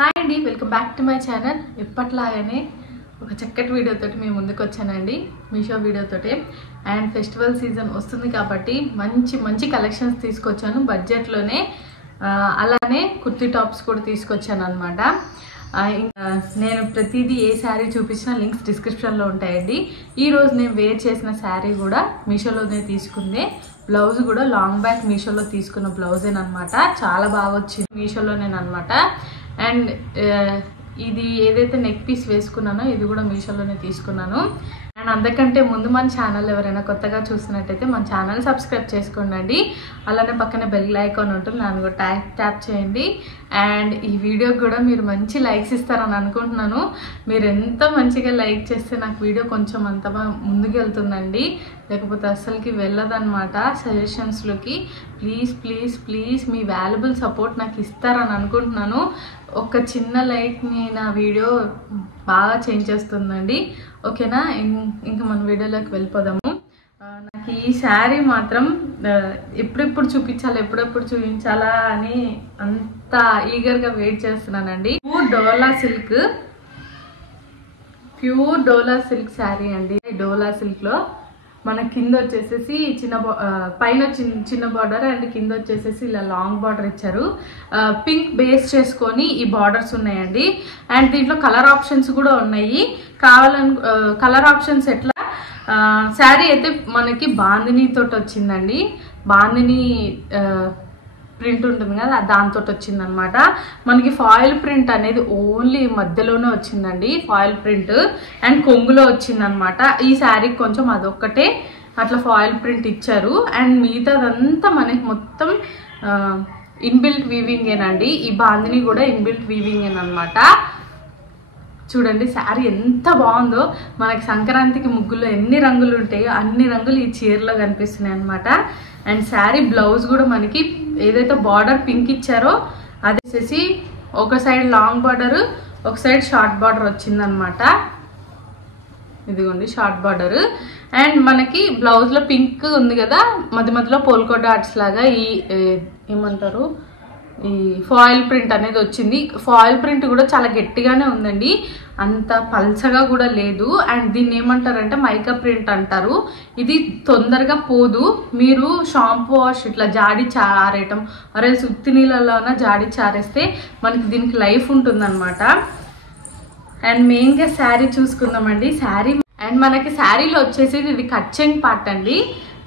Hi అండి, welcome back to my channel. ఇప్పట్లాగానే ఒక చక్కటి వీడియోతోటి మేము ముందుకు వచ్చానండి, మీషో వీడియోతోటి. అండ్ ఫెస్టివల్ సీజన్ వస్తుంది కాబట్టి మంచి మంచి కలెక్షన్స్ తీసుకొచ్చాను బడ్జెట్లోనే. అలానే కుర్తీ టాప్స్ కూడా తీసుకొచ్చాను అనమాట. నేను ప్రతిదీ ఏ శారీ చూపించినా లింక్స్ డిస్క్రిప్షన్లో ఉంటాయండి. ఈరోజు నేను వేర్ చేసిన శారీ కూడా మీషోలోనే తీసుకుందే. బ్లౌజ్ కూడా లాంగ్ బ్యాక్ మీషోలో తీసుకున్న బ్లౌజేనమాట. చాలా బాగా వచ్చింది మీషోలోనేనమాట. అండ్ ఇది ఏదైతే నెక్ పీస్ వేసుకున్నానో ఇది కూడా మీషోలోనే తీసుకున్నాను. అండ్ అందుకంటే ముందు మన ఛానల్ ఎవరైనా కొత్తగా చూసినట్టయితే మన ఛానల్ సబ్స్క్రైబ్ చేసుకోండి. అలానే పక్కనే బెల్ ఐకాన్ ఉంటుంది, దాన్ని కూడా ట్యాప్ చేయండి. అండ్ ఈ వీడియోకి కూడా మీరు మంచి లైక్స్ ఇస్తారని అనుకుంటున్నాను. మీరు ఎంత మంచిగా లైక్ చేస్తే నాకు వీడియో కొంచెం అంత ముందుకు వెళ్తుందండి, లేకపోతే అస్సలకి వెళ్ళదన్నమాట సజెషన్స్లోకి. ప్లీజ్ ప్లీజ్ ప్లీజ్ మీ వాల్యుబుల్ సపోర్ట్ నాకు ఇస్తారని అనుకుంటున్నాను. ఒక చిన్న లైక్ని నా వీడియో బాగా చేంజ్ చేస్తుందండి. ఓకేనా, ఇంకా మన వీడియోలోకి వెళ్ళిపోదాము. నాకు ఈ శారీ మాత్రం ఎప్పుడెప్పుడు చూపించాలా అని అంత ఈగర్గా వెయిట్ చేస్తున్నానండి. ప్యూర్ డోలా సిల్క్ శారీ అండి. డోలా సిల్క్లో మన కింద వచ్చేసేసి పైన చిన్న బార్డర్ అండ్ కింద వచ్చేసేసి ఇలా లాంగ్ బార్డర్ ఇచ్చారు. పింక్ బేస్ చేసుకొని ఈ బార్డర్స్ ఉన్నాయండి. అండ్ దీంట్లో కలర్ ఆప్షన్స్ కూడా ఉన్నాయి. కలర్ ఆప్షన్స్ ఎట్లా, శారీ అయితే మనకి బాందిని తోటి వచ్చిందండి. బాందిని ప్రింట్ ఉంటుంది కదా, దాంతో వచ్చిందనమాట. మనకి ఫాయిల్ ప్రింట్ అనేది ఓన్లీ మధ్యలోనే వచ్చిందండి, ఫాయిల్ ప్రింట్. అండ్ కొంగులో వచ్చిందనమాట. ఈ శారీకి కొంచెం అదొక్కటే అట్లా ఫాయిల్ ప్రింట్ ఇచ్చారు. అండ్ మిగతాదంతా మనకి మొత్తం ఇన్బిల్ట్ వీవింగేనండి. ఈ బాందిని కూడా ఇన్బిల్ట్ వీవింగేనమాట. చూడండి శారీ ఎంత బాగుందో. మనకి సంక్రాంతికి ముగ్గులో ఎన్ని రంగులు ఉంటాయో అన్ని రంగులు ఈ చీరలో కనిపిస్తున్నాయి అనమాట. అండ్ శారీ బ్లౌజ్ కూడా మనకి ఏదైతే బార్డర్ పింక్ ఇచ్చారో అది వచ్చేసి ఒక సైడ్ లాంగ్ బార్డర్, ఒక సైడ్ షార్ట్ బార్డర్ వచ్చిందనమాట. ఇదిగోండి షార్ట్ బార్డర్. అండ్ మనకి బ్లౌజ్లో పింక్ ఉంది కదా, మధ్య మధ్యలో పోల్కో డాట్స్ లాగా ఈ ఏమంటారు ఈ ఫాయిల్ ప్రింట్ అనేది వచ్చింది. ఫాయిల్ ప్రింట్ కూడా చాలా గట్టిగానే ఉందండి, అంత పల్చగా కూడా లేదు. అండ్ దీన్ని ఏమంటారంటే మైకా ప్రింట్ అంటారు. ఇది తొందరగా పోదు. మీరు షాంపూ వాష్ ఇట్లా జాడి చారేయటం అరే ఉత్తి నీళ్ళలోన జాడి చారేస్తే మనకి దీనికి లైఫ్ ఉంటుందన్నమాట. అండ్ మెయిన్గా శారీ చూసుకుందామండి. శారీ అండ్ మనకి శారీలో వచ్చేసి ఇది కట్చెంగ్ పార్ట్ అండి.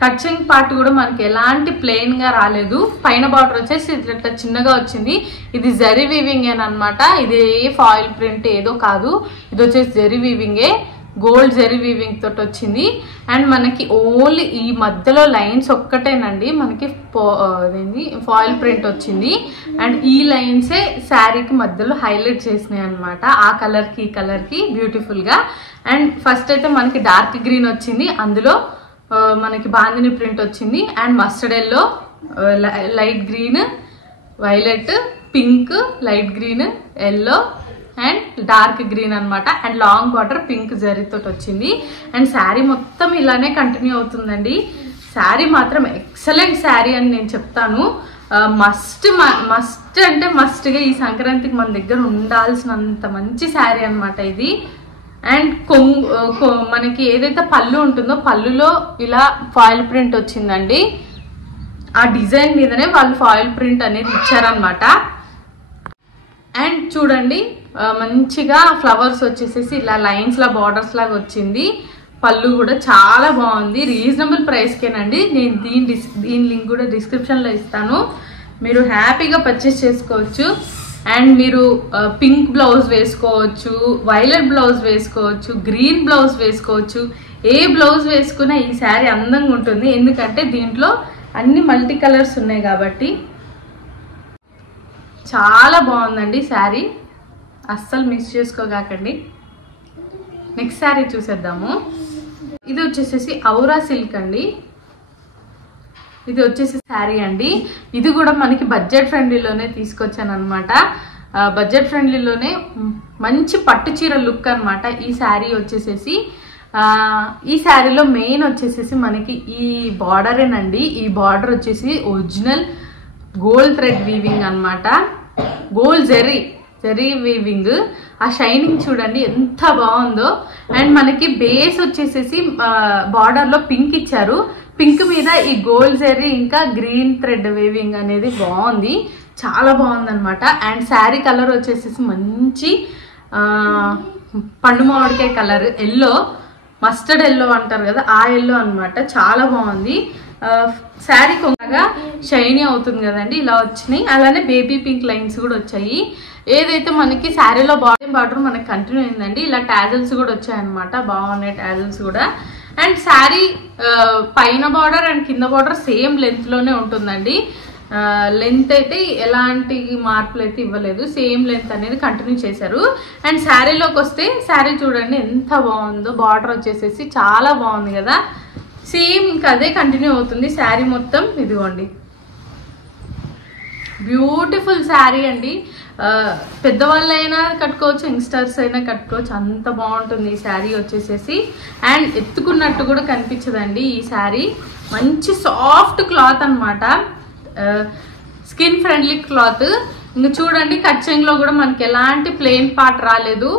కట్చెంగ్ పార్ట్ కూడా మనకి ఎలాంటి ప్లెయిన్గా రాలేదు. పైన బార్డర్ వచ్చేసి ఇట్లా చిన్నగా వచ్చింది. ఇది జరీ వీవింగే అనమాట. ఇది ఫాయిల్ ప్రింట్ ఏదో కాదు, ఇది వచ్చేసి జరీ వీవింగే, గోల్డ్ జరీ వీవింగ్ తోటి వచ్చింది. అండ్ మనకి ఓన్లీ ఈ మధ్యలో లైన్స్ ఒక్కటేనండి మనకి ఫాయిల్ ప్రింట్ వచ్చింది. అండ్ ఈ లైన్సే శారీకి మధ్యలో హైలైట్ చేసినాయి అనమాట, ఆ కలర్కి ఈ కలర్కి బ్యూటిఫుల్గా. అండ్ ఫస్ట్ అయితే మనకి డార్క్ గ్రీన్ వచ్చింది, అందులో మనకి బాందిని ప్రింట్ వచ్చింది. And mustard yellow, light green, violet, pink, light green, yellow and dark green అనమాట. అండ్ లాంగ్ బార్డర్ పింక్ జరీతో వచ్చింది. అండ్ శారీ మొత్తం ఇలానే కంటిన్యూ అవుతుందండి. శారీ మాత్రం ఎక్సలెంట్ శారీ అని నేను చెప్తాను. మస్ట్ అంటే మస్ట్గా ఈ సంక్రాంతికి మన దగ్గర ఉండాల్సినంత మంచి శారీ అనమాట ఇది. అండ్ మనకి ఏదైతే పళ్ళు ఉంటుందో పళ్ళులో ఇలా ఫాయిల్ ప్రింట్ వచ్చిందండి. ఆ డిజైన్ మీదనే వాళ్ళు ఫాయిల్ ప్రింట్ అనేది ఇచ్చారనమాట. అండ్ చూడండి మంచిగా ఫ్లవర్స్ వచ్చేసేసి ఇలా లైన్స్ లా బార్డర్స్ లాగా వచ్చింది. పళ్ళు కూడా చాలా బాగుంది, రీజనబుల్ ప్రైస్కేనండి. నేను దీని లింక్ కూడా డిస్క్రిప్షన్లో ఇస్తాను, మీరు హ్యాపీగా పర్చేస్ చేసుకోవచ్చు. అండ్ మీరు పింక్ బ్లౌజ్ వేసుకోవచ్చు, వైలెట్ బ్లౌజ్ వేసుకోవచ్చు, గ్రీన్ బ్లౌజ్ వేసుకోవచ్చు. ఏ బ్లౌజ్ వేసుకున్నా ఈ శారీ అందంగా ఉంటుంది, ఎందుకంటే దీంట్లో అన్ని మల్టీ కలర్స్ ఉన్నాయి కాబట్టి. చాలా బాగుందండి శారీ, అస్సలు మిస్ చేసుకోగాకండి. నెక్స్ట్ శారీ చూసేద్దాము. ఇది వచ్చేసేసి ఔరా సిల్క్ అండి. ఇది వచ్చేసి శారీ అండి. ఇది కూడా మనకి బడ్జెట్ ఫ్రెండ్లీలోనే తీసుకొచ్చాను అనమాట. బడ్జెట్ ఫ్రెండ్లీలోనే మంచి పట్టు చీర లుక్ అనమాట ఈ శారీ వచ్చేసేసి. ఈ శారీలో మెయిన్ వచ్చేసేసి మనకి ఈ బార్డరేనండి. ఈ బార్డర్ వచ్చేసి ఒరిజినల్ గోల్డ్ థ్రెడ్ వీవింగ్ అనమాట, గోల్డ్ జెర్రీ. జరీ వీవింగ్. ఆ షైనింగ్ చూడండి ఎంత బాగుందో. అండ్ మనకి బేస్ వచ్చేసేసి బార్డర్ లో పింక్ ఇచ్చారు, పింక్ మీద ఈ గోల్డ్ జరీ ఇంకా గ్రీన్ థ్రెడ్ వేవింగ్ అనేది బాగుంది, చాలా బాగుంది అనమాట. అండ్ శారీ కలర్ వచ్చేసేసి మంచి పండు మామిడికాయ కలర్, ఎల్లో, మస్టర్డ్ ఎల్లో అంటారు కదా, ఆ ఎల్లో అనమాట, చాలా బాగుంది. శారీ కొంచెంగా షైనీ అవుతుంది కదండి, ఇలా వచ్చినాయి. అలానే బేబీ పింక్ లైన్స్ కూడా వచ్చాయి. ఏదైతే మనకి శారీలో బార్డర్ మనకి కంటిన్యూ అయిందండి. ఇలా టాజల్స్ కూడా వచ్చాయన్నమాట, బాగున్నాయి టాజల్స్ కూడా. అండ్ శారీ పైన బార్డర్ అండ్ కింద బార్డర్ సేమ్ లెంత్ లోనే ఉంటుందండి. లెంత్ అయితే ఎలాంటి మార్పులు అయితే ఇవ్వలేదు, సేమ్ లెంత్ అనేది కంటిన్యూ చేశారు. అండ్ శారీలోకి వస్తే శారీ చూడండి ఎంత బాగుందో, బార్డర్ వచ్చేసేసి చాలా బాగుంది కదా, సేమ్ ఇంకా అదే కంటిన్యూ అవుతుంది శారీ మొత్తం. ఇదిగోండి బ్యూటిఫుల్ శారీ అండి. పెద్దవాళ్ళైనా కట్టుకోవచ్చు, యంగ్స్టర్స్ అయినా కట్టుకోవచ్చు, అంత బాగుంటుంది ఈ శారీ వచ్చేసేసి. అండ్ ఎత్తుకున్నట్టు కూడా కనిపించదండి ఈ శారీ. మంచి సాఫ్ట్ క్లాత్ అనమాట, స్కిన్ ఫ్రెండ్లీ క్లాత్. ఇంకా చూడండి కట్చింగ్లో కూడా మనకి ఎలాంటి ప్లెయిన్ పార్ట్ రాలేదు.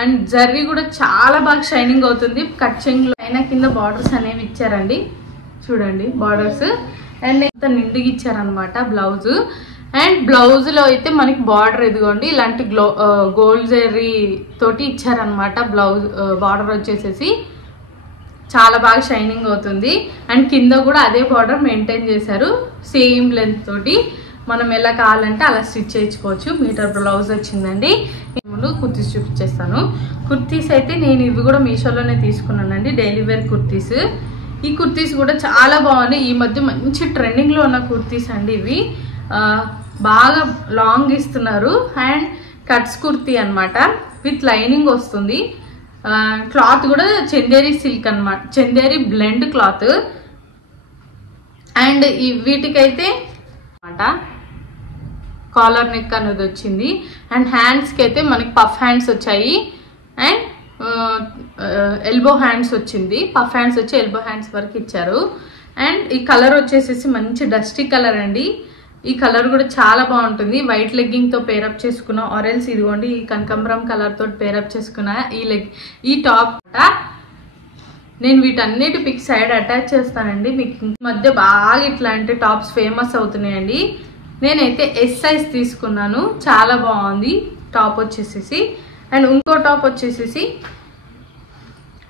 అండ్ జర్రీ కూడా చాలా బాగా షైనింగ్ అవుతుంది. కట్చింగ్లో అయినా కింద బార్డర్స్ అనేవి ఇచ్చారండి, చూడండి బార్డర్స్. అండ్ ఇంత నిండుగా ఇచ్చారనమాట బ్లౌజ్. అండ్ బ్లౌజ్లో అయితే మనకి బార్డర్ ఇదిగోండి ఇలాంటి గోల్డ్ జరీ తోటి ఇచ్చారనమాట. బ్లౌజ్ బార్డర్ వచ్చేసేసి చాలా బాగా షైనింగ్ అవుతుంది. అండ్ కింద కూడా అదే బార్డర్ మెయింటైన్ చేశారు, సేమ్ లెంత్ తోటి. మనం ఎలా కావాలంటే అలా స్టిచ్ చేయించుకోవచ్చు. మీటర్ బ్లౌజ్ వచ్చిందండి. నేను కుర్తీస్ చూపించేస్తాను. కుర్తీస్ అయితే నేను ఇవి కూడా మీషోలోనే తీసుకున్నానండి, డైలీ వేర్ కుర్తీస్. ఈ కుర్తీస్ కూడా చాలా బాగున్నాయి. ఈ మధ్య మంచి ట్రెండింగ్లో ఉన్న కుర్తీస్ అండి ఇవి. బాగా లాంగ్ ఇస్తున్నారు. అండ్ కట్స్ కుర్తీ అనమాట, విత్ లైనింగ్ వస్తుంది. క్లాత్ కూడా చందేరి సిల్క్ అనమాట, చందేరి బ్లెండ్ క్లాత్. అండ్ వీటికైతే అనమాట కాలర్ నెక్ అనేది వచ్చింది. అండ్ హ్యాండ్స్కి అయితే మనకి పఫ్ హ్యాండ్స్ వచ్చాయి. అండ్ ఎల్బో హ్యాండ్స్ వచ్చింది, పఫ్ హ్యాండ్స్ వచ్చి ఎల్బో హ్యాండ్స్ వరకు ఇచ్చారు. అండ్ ఈ కలర్ వచ్చేసేసి మంచి డస్టీ కలర్ అండి. ఈ కలర్ కూడా చాలా బాగుంటుంది. వైట్ లెగ్గింగ్ తో పేరప్ చేసుకున్న, ఆరెల్స్ ఇదిగోండి ఈ కనకాంబరం కలర్ తోటి పేరప్ చేసుకున్న ఈ టాప్. నేను వీటన్నిటి పిక్ సైడ్ అటాచ్ చేస్తానండి. మీకు మధ్య బాగా ఇట్లాంటి టాప్స్ ఫేమస్ అవుతున్నాయండి. నేనైతే ఎస్ సైజ్ తీసుకున్నాను, చాలా బాగుంది టాప్ వచ్చేసేసి. అండ్ ఇంకో టాప్ వచ్చేసేసి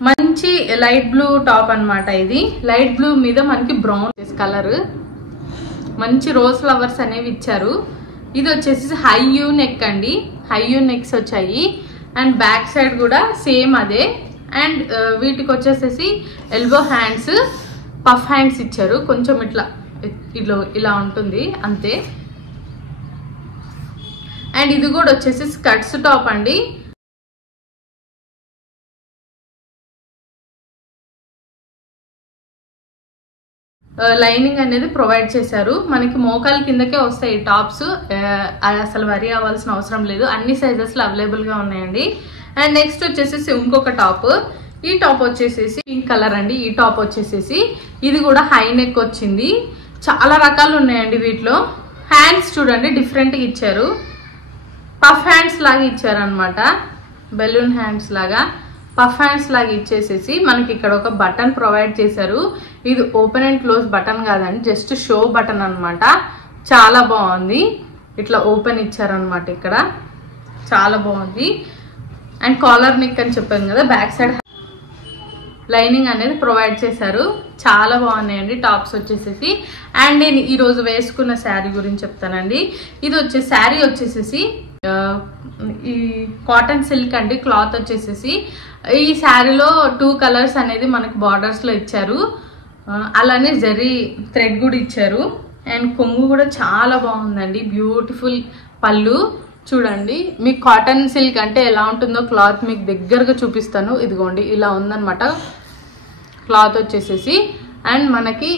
మంచి లైట్ బ్లూ టాప్ అనమాట. ఇది లైట్ బ్లూ మీద మనకి బ్రౌన్ కలర్, మంచి రోజ్ ఫ్లవర్స్ అనేవి ఇచ్చారు. ఇది వచ్చేసి హై యూ నెక్ అండి, హై యూ నెక్స్ వచ్చాయి. అండ్ బ్యాక్ సైడ్ కూడా సేమ్ అదే. అండ్ వీటికి వచ్చేసేసి ఎల్బో హ్యాండ్స్, పఫ్ హ్యాండ్స్ ఇచ్చారు. కొంచెం ఇలా ఉంటుంది అంతే. అండ్ ఇది కూడా వచ్చేసి స్కర్ట్స్ టాప్ అండి. లైనింగ్ అనేది ప్రొవైడ్ చేశారు. మనకి మోకాల కిందకే వస్తాయి ఈ టాప్స్, అసలు వరీ అవ్వాల్సిన అవసరం లేదు. అన్ని సైజెస్లో అవైలబుల్గా ఉన్నాయండి. అండ్ నెక్స్ట్ వచ్చేసేసి ఇంకొక టాప్. ఈ టాప్ వచ్చేసేసి పింక్ కలర్ అండి. ఈ టాప్ వచ్చేసేసి ఇది కూడా హై నెక్ వచ్చింది. చాలా రకాలు ఉన్నాయండి వీటిలో. హ్యాండ్స్ చూడండి డిఫరెంట్గా ఇచ్చారు, పఫ్ హ్యాండ్స్ లాగా ఇచ్చారు అనమాట, బెలూన్ హ్యాండ్స్ లాగా. పఫ్ హ్యాండ్స్ లాగా ఇచ్చేసేసి మనకి ఇక్కడ ఒక బటన్ ప్రొవైడ్ చేశారు. ఇది ఓపెన్ అండ్ క్లోజ్ బటన్ కాదండి, జస్ట్ షో బటన్ అనమాట. చాలా బాగుంది, ఇట్లా ఓపెన్ ఇచ్చారనమాట ఇక్కడ, చాలా బాగుంది. అండ్ కాలర్ నెక్ అని చెప్పాను కదా, బ్యాక్ సైడ్ లైనింగ్ అనేది ప్రొవైడ్ చేశారు. చాలా బాగున్నాయండి టాప్స్ వచ్చేసేసి. అండ్ నేను ఈరోజు వేసుకున్న శారీ గురించి చెప్తానండి. ఇది శారీ వచ్చేసేసి ఈ కాటన్ సిల్క్ అండి. క్లాత్ వచ్చేసేసి ఈ శారీలో 2 కలర్స్ అనేది మనకు బార్డర్స్లో ఇచ్చారు. అలానే జరీ థ్రెడ్ కూడా ఇచ్చారు. అండ్ కొంగు కూడా చాలా బాగుందండి, బ్యూటిఫుల్ పళ్ళు. చూడండి మీకు కాటన్ సిల్క్ అంటే ఎలా ఉంటుందో క్లాత్ మీకు దగ్గరగా చూపిస్తాను. ఇదిగోండి ఇలా ఉందన్నమాట క్లాత్ వచ్చేసేసి. అండ్ మనకి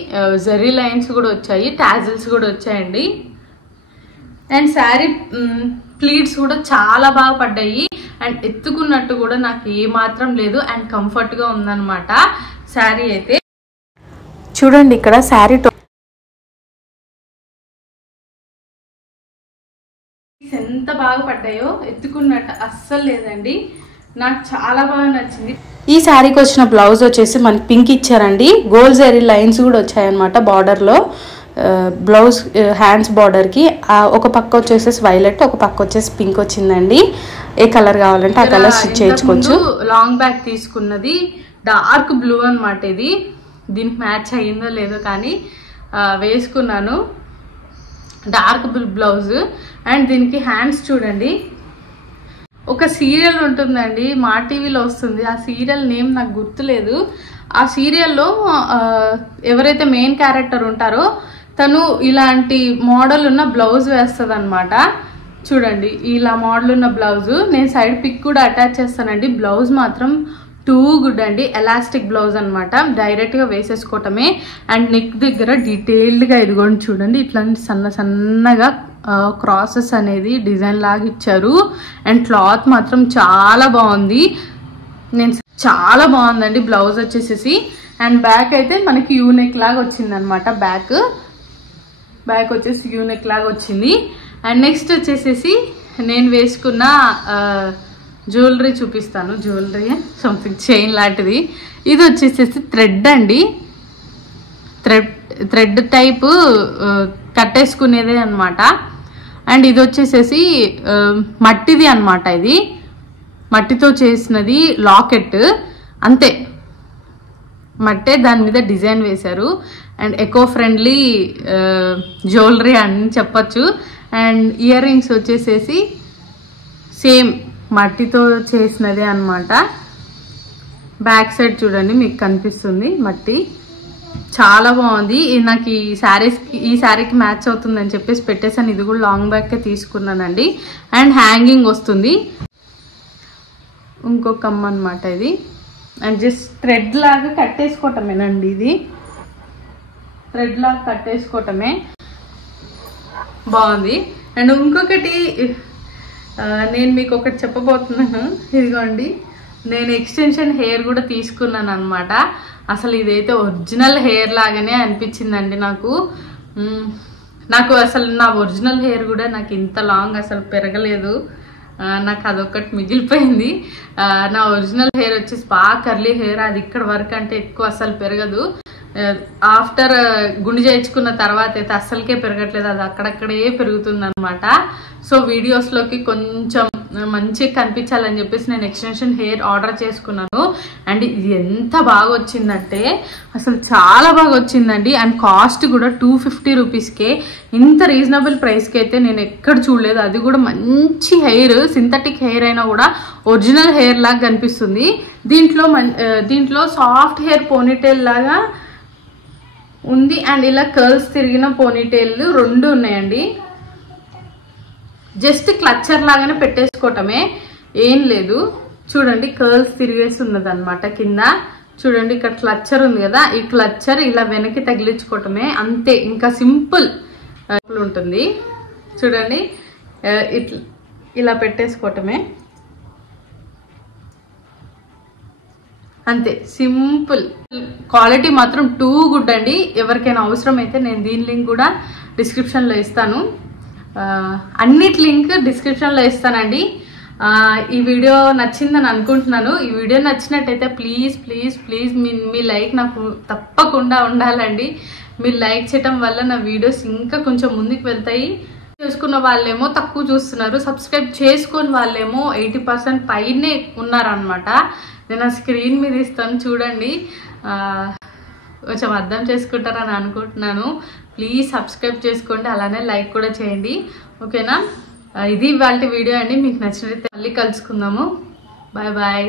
జరీ లైన్స్ కూడా వచ్చాయి, టాజిల్స్ కూడా వచ్చాయండి. అండ్ శారీ ప్లీట్స్ కూడా చాలా బాగా పడ్డాయి. అండ్ ఎత్తుకున్నట్టు కూడా నాకు ఏమాత్రం లేదు. అండ్ కంఫర్ట్గా ఉందన్నమాట శారీ అయితే. చూడండి ఇక్కడ శారీ ఎంత ఎంత బాగా పడ్డాయో, ఎత్తుకున్నట్టు అస్సలు లేదండి. నాకు చాలా బాగా నచ్చింది. ఈ శారీకి వచ్చిన బ్లౌజ్ వచ్చేసి మనకి పింక్ ఇచ్చారండి. గోల్డ్ జరీ లైన్స్ కూడా వచ్చాయన్నమాట బార్డర్లో. బ్లౌజ్ హ్యాండ్స్ బార్డర్కి ఒక పక్క వచ్చేసి వైలెట్, ఒక పక్క వచ్చేసి పింక్ వచ్చిందండి. ఏ కలర్ కావాలంటే ఆ కలర్ స్టిచ్ చేయించుకోవచ్చు. లాంగ్ బ్యాక్ తీసుకున్నది డార్క్ బ్లూ అనమాట. ఇది దీనికి మ్యాచ్ అయ్యిందో లేదో కానీ వేసుకున్నాను. డార్క్ బ్లౌజ్ అండ్ దీనికి హ్యాండ్స్ చూడండి. ఒక సీరియల్ ఉంటుందండి, మా టీవీలో వస్తుంది. ఆ సీరియల్ నేమ్ నాకు గుర్తులేదు. ఆ సీరియల్లో ఎవరైతే మెయిన్ క్యారెక్టర్ ఉంటారో తను ఇలాంటి మోడల్ ఉన్న బ్లౌజ్ వేస్తుంది అనమాట. చూడండి ఇలా మోడల్ ఉన్న బ్లౌజ్. నేను సైడ్ పిక్ కూడా అటాచ్ చేస్తానండి. బ్లౌజ్ మాత్రం టూ గుడ్ అండి. ఎలాస్టిక్ బ్లౌజ్ అనమాట. డైరెక్ట్గా వేసేసుకోవటమే. అండ్ నెక్ దగ్గర డీటెయిల్డ్గా ఇదిగోండి చూడండి, ఇట్లా సన్నగా క్రాసెస్ అనేది డిజైన్ లాగా ఇచ్చారు. అండ్ క్లాత్ మాత్రం చాలా బాగుంది. చాలా బాగుందండి బ్లౌజ్ వచ్చేసేసి. అండ్ బ్యాక్ అయితే మనకి యూనెక్ లాగా వచ్చింది అనమాట. బ్యాక్ వచ్చేసి యూనెక్ లాగా వచ్చింది. అండ్ నెక్స్ట్ వచ్చేసేసి నేను వేసుకున్న జ్యువెలరీ చూపిస్తాను. జ్యువెలరీ సంథింగ్ చైన్ లాంటిది. ఇది వచ్చేసేసి థ్రెడ్ అండి. థ్రెడ్ టైపు కట్టేసుకునేదే అనమాట. అండ్ ఇది వచ్చేసేసి మట్టిది అనమాట. ఇది మట్టితో చేసినది లాకెట్ అంతే. మట్టే దాని మీద డిజైన్ వేశారు. అండ్ ఎకో ఫ్రెండ్లీ జ్యువెలరీ అని చెప్పచ్చు. అండ్ ఇయర్ రింగ్స్ వచ్చేసేసి సేమ్ మట్టితో చేసినదే అనమాట. బ్యాక్ సైడ్ చూడండి మీకు కనిపిస్తుంది మట్టి. చాలా బాగుంది. నాకు ఈ శారీకి మ్యాచ్ అవుతుందని చెప్పేసి పెట్టేసాను. ఇది కూడా లాంగ్ బ్యాక్కే తీసుకున్నానండి. అండ్ హ్యాంగింగ్ వస్తుంది. ఇంకొక కమ్మ అనమాట ఇది. అండ్ జస్ట్ థ్రెడ్ లాగా కట్టేసుకోవటమేనండి. ఇది థ్రెడ్ లాగా కట్టేసుకోవటమే. బాగుంది. అండ్ ఇంకొకటి నేను మీకు ఒకటి చెప్పబోతున్నాను. ఇదిగోండి నేను ఎక్స్టెన్షన్ హెయిర్ కూడా తీసుకున్నాను అనమాట. అసలు ఇదైతే ఒరిజినల్ హెయిర్ లాగానే అనిపించిందండి నాకు అసలు నా ఒరిజినల్ హెయిర్ కూడా నాకు ఇంత లాంగ్ అసలు పెరగలేదు. నాకు అదొకటి మిగిలిపోయింది. నా ఒరిజినల్ హెయిర్ వచ్చేసి బాగా కర్లీ హెయిర్. అది ఇక్కడ వరకు అంటే ఎక్కువ అసలు పెరగదు. ఆఫ్టర్ గుండు చేయించుకున్న తర్వాత అయితే అస్సలకే పెరగట్లేదు. అది అక్కడక్కడే పెరుగుతుంది అనమాట. సో వీడియోస్లోకి కొంచెం మంచిగా కనిపించాలని చెప్పేసి నేను ఎక్స్టెన్షన్ హెయిర్ ఆర్డర్ చేసుకున్నాను. అండ్ ఇది ఎంత బాగా వచ్చిందంటే అసలు చాలా బాగా వచ్చిందండి. అండ్ కాస్ట్ కూడా 250 రూపీస్కే. ఇంత రీజనబుల్ ప్రైస్కి అయితే నేను ఎక్కడ చూడలేదు. అది కూడా మంచి హెయిర్, సింథటిక్ హెయిర్ అయినా కూడా ఒరిజినల్ హెయిర్ లాగా కనిపిస్తుంది. దీంట్లో సాఫ్ట్ హెయిర్ పోనీటైల్ లాగా ఉంది. అండ్ ఇలా కర్ల్స్ తిరిగిన పోనీటైల్ రెండు ఉన్నాయండి. జస్ట్ క్లచ్చర్ లాగానే పెట్టేసుకోవటమే, ఏం లేదు. చూడండి కర్ల్స్ తిరిగేసి ఉన్నది అనమాట. కింద చూడండి ఇక్కడ క్లచ్చర్ ఉంది కదా, ఈ క్లచ్చర్ ఇలా వెనక్కి తగిలించుకోవటమే అంతే. ఇంకా సింపుల్ ఉంటుంది. చూడండి ఇలా పెట్టేసుకోవటమే అంతే, సింపుల్. క్వాలిటీ మాత్రం టూ గుడ్ అండి. ఎవరికైనా అవసరం అయితే నేను దీని లింక్ కూడా డిస్క్రిప్షన్లో ఇస్తాను. అన్నిటి లింక్ డిస్క్రిప్షన్లో ఇస్తానండి. ఈ వీడియో నచ్చిందని అనుకుంటున్నాను. ఈ వీడియో నచ్చినట్టయితే please please please me like నాకు తప్పకుండా ఉండాలండి. మీరు లైక్ చేయడం వల్ల నా వీడియోస్ ఇంకా కొంచెం ముందుకు వెళ్తాయి. చూసుకున్న వాళ్ళేమో తక్కువ చూస్తున్నారు, సబ్స్క్రైబ్ చేసుకుని వాళ్ళేమో 80% పైనే ఉన్నారనమాట. నేను ఆ స్క్రీన్ మీద ఇస్తాను చూడండి. కొంచెం అర్థం చేసుకుంటారని అనుకుంటున్నాను. ప్లీజ్ సబ్స్క్రైబ్ చేసుకోండి, అలానే లైక్ కూడా చేయండి. ఓకేనా? ఇది ఇవాళ వీడియో అండి. మీకు నచ్చినట్లయితే మళ్ళీ కలుసుకుందాము. Bye bye.